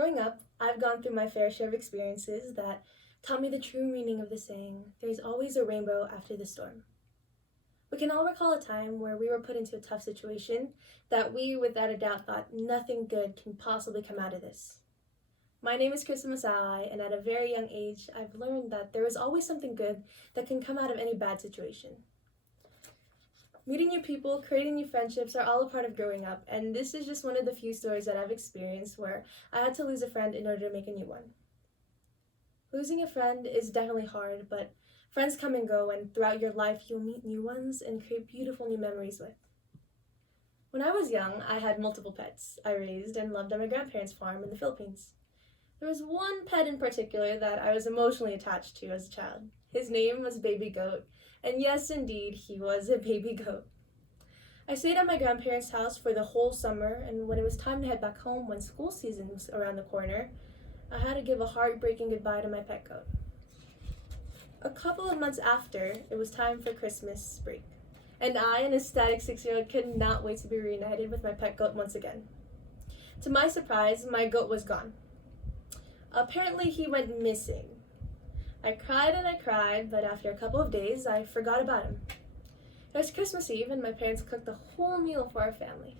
Growing up, I've gone through my fair share of experiences that taught me the true meaning of the saying, there's always a rainbow after the storm. We can all recall a time where we were put into a tough situation that we, without a doubt, thought nothing good can possibly come out of this. My name is Krista Masawai, and at a very young age, I've learned that there is always something good that can come out of any bad situation. Meeting new people, creating new friendships are all a part of growing up, and this is just one of the few stories that I've experienced where I had to lose a friend in order to make a new one. Losing a friend is definitely hard, but friends come and go, and throughout your life you'll meet new ones and create beautiful new memories with. When I was young, I had multiple pets I raised and loved on my grandparents' farm in the Philippines. There was one pet in particular that I was emotionally attached to as a child. His name was Baby Goat, and yes, indeed, he was a baby goat. I stayed at my grandparents' house for the whole summer, and when it was time to head back home when school season was around the corner, I had to give a heartbreaking goodbye to my pet goat. A couple of months after, it was time for Christmas break, and I, an ecstatic 6-year-old, could not wait to be reunited with my pet goat once again. To my surprise, my goat was gone. Apparently, he went missing. I cried and I cried, but after a couple of days, I forgot about him. It was Christmas Eve, and my parents cooked a whole meal for our family.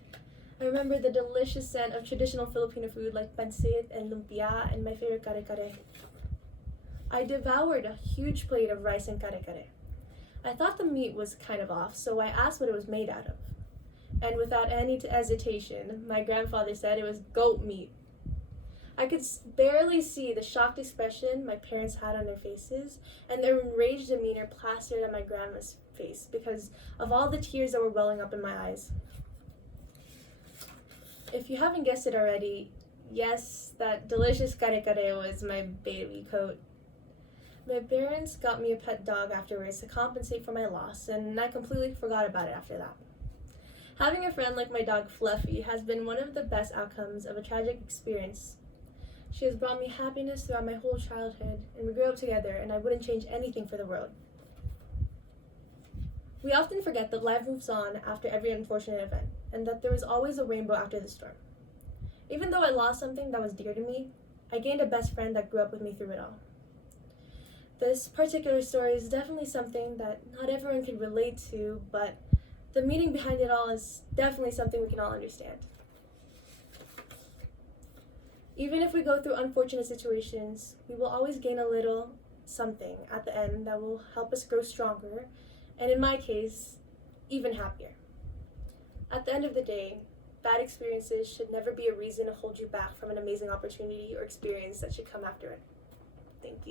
I remember the delicious scent of traditional Filipino food like pancit and lumpia and my favorite kare-kare. I devoured a huge plate of rice and kare-kare. I thought the meat was kind of off, so I asked what it was made out of. And without any hesitation, my grandfather said it was goat meat. I could barely see the shocked expression my parents had on their faces and their enraged demeanor plastered on my grandma's face because of all the tears that were welling up in my eyes. If you haven't guessed it already, yes, that delicious kare-kare was my baby goat. My parents got me a pet dog afterwards to compensate for my loss, and I completely forgot about it after that. Having a friend like my dog Fluffy has been one of the best outcomes of a tragic experience. She has brought me happiness throughout my whole childhood, and we grew up together, and I wouldn't change anything for the world. We often forget that life moves on after every unfortunate event, and that there is always a rainbow after the storm. Even though I lost something that was dear to me, I gained a best friend that grew up with me through it all. This particular story is definitely something that not everyone can relate to, but the meaning behind it all is definitely something we can all understand. Even if we go through unfortunate situations, we will always gain a little something at the end that will help us grow stronger, and in my case, even happier. At the end of the day, bad experiences should never be a reason to hold you back from an amazing opportunity or experience that should come after it. Thank you.